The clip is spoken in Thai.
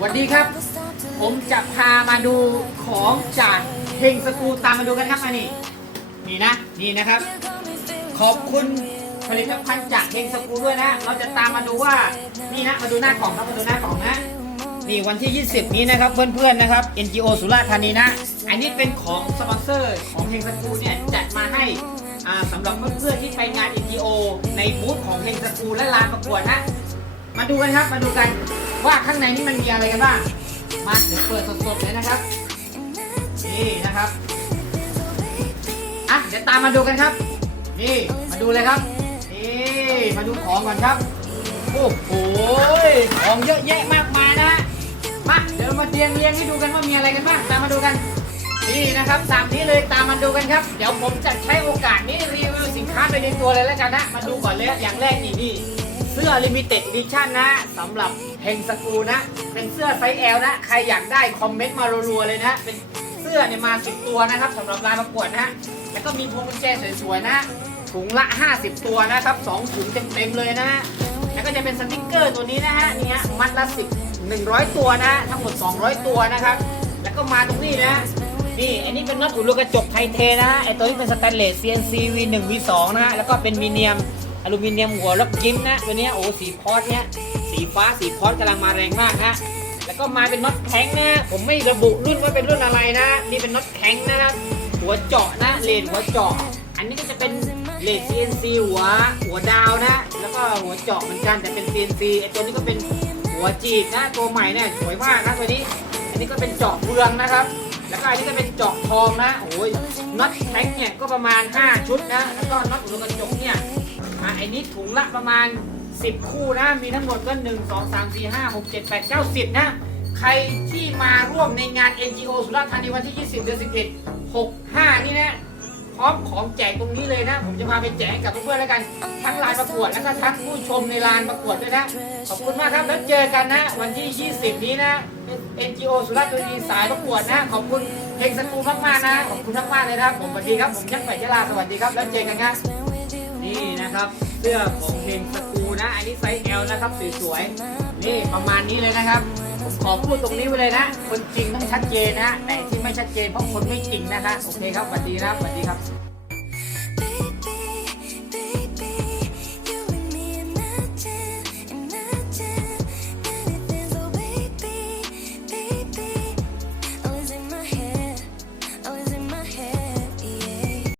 สวัสดีครับ ผมจะพามาดูของจากเฮงสกูตามมาดูกันครับมานี่นี่นะนี่นะครับ ขอบคุณผลิตภัณฑ์จากเฮงสกูด้วยนะ เราจะตามมาดูว่านี่นะมาดูหน้ากล่องครับมาดูหน้ากล่องนะนี่วันที่ 20 นี้นะครับเพื่อนๆนะครับ NGO สุราษฎร์ธานีนะ อันนี้เป็นของสปอนเซอร์ของเฮงสกูเนี่ยจัดมาให้สำหรับเพื่อนๆที่ไปงาน NGO ในบูธของเฮงสกูและลานประกวดนะ มาดูกันครับมาดูกัน ว่าข้างในนี้มันมีอะไรกันบ้าง มาเดี๋ยวเปิดสดๆเลยนะครับ นี่นะครับ อะเดี๋ยวตามมาดูกันครับ นี่มาดูเลยครับนี่มาดูของก่อนครับ โอ้โห ของเยอะแยะมากมายนะมาเดี๋ยวมาเรียงเรียงให้ดูกันว่ามีอะไรกันบ้าง ตามมาดูกัน นี่นะครับตามนี้เลยตามมาดูกันครับ เดี๋ยวผมจะใช้โอกาสนี้รีวิวสินค้าไปในตัวเลยแล้วกันนะ มาดูก่อนเลย อย่างแรกนี่นี่เสื้อ Limited Edition นะสำหรับ เฮงสกูนะ เป็นเสื้อไซส์ L นะ ใครอยากได้คอมเมนต์มารัวๆเลยนะ เป็นเสื้อเนี่ยมาสิบตัวนะครับสำหรับรายประกวดนะ แล้วก็มีพวงกุญแจสวยๆนะ ถุงละ 50 ตัวนะครับ2ถุงเต็มๆเลยนะแล้วก็จะเป็นสติกเกอร์ตัวนี้นะฮะนี่ฮะมัดละ10 100ตัวนะทั้งหมด 200 ตัวนะครับ แล้วก็มาตรงนี้นะนี่อันนี้เป็นน็อตอุดรูกระจกไทเทนะฮะไอตัวนี้เป็นสแตนเลส CNC V1 V2 นะฮะแล้วก็เป็นมีเนียมอลูมิเนียมหัวล็อกยิ้มนะตัวนี้โอ้สีพอสเนี้ย สีฟ้าสีพอสกำลังมาแรงมากนะแล้วก็มาเป็นน็อตแข็งนะผมไม่ระบุรุ่นว่าเป็นรุ่นอะไรนะนี่เป็นน็อตแข็งนะครับหัวเจาะนะเลนหัวเจาะ อันนี้ก็จะเป็นเลด CNC หัวหัวดาวนะ แล้วก็หัวเจาะเหมือนกันแต่เป็น CNC ไอตัวนี้ก็เป็นหัวจีบนะตัวใหม่เนี่ยสวยมากครับตัวนี้ อันนี้ก็เป็นเจาะเฟืองนะครับแล้วก็อันนี้ก็เป็นเจาะทองนะโอ้ยน็อตแข็งเนี่ยก็ประมาณ 5 ชุดนะ แล้วก็น็อตอุดกระจกเนี่ยอะไอ้นี้ถุงละประมาณ 10 คู่นะ มีทั้งหมดก็ 1 2 3 4 5 6 7 8 9 10 นะ ใครที่มาร่วมในงาน NGO สุราษฎร์ธานีวันที่ 20 เดือน11 65 นี่นะ พร้อมของแจกตรงนี้เลยนะ ผมจะพาไปแจกกับเพื่อนๆแล้วกัน ทั้งลานประกวด แล้วก็ทั้งผู้ชมในลานประกวดด้วยนะ ขอบคุณมากครับ แล้วเจอกันนะ วันที่ 20 นี้นะ NGO สุราษฎร์ธานีสายประกวดนะ ขอบคุณเพลงสกูมากๆนะ ขอบคุณมากๆเลยนะครับ ผมสวัสดีครับ ผมยักษ์ไปยะลา สวัสดีครับ แล้วเจอกันครับนี่นะครับ เสื้อของเพลงสกู นะ อันนี้ไซส์ L นะครับสวยๆนี่ประมาณนี้เลยนะครับ ผมขอพูดตรงนี้ไปเลยนะ คนจริงต้องชัดเจนนะแต่ที่ไม่ชัดเจนเพราะคนไม่จริงนะคะโอเคครับสวัสดีนะครับสวัสดีครับ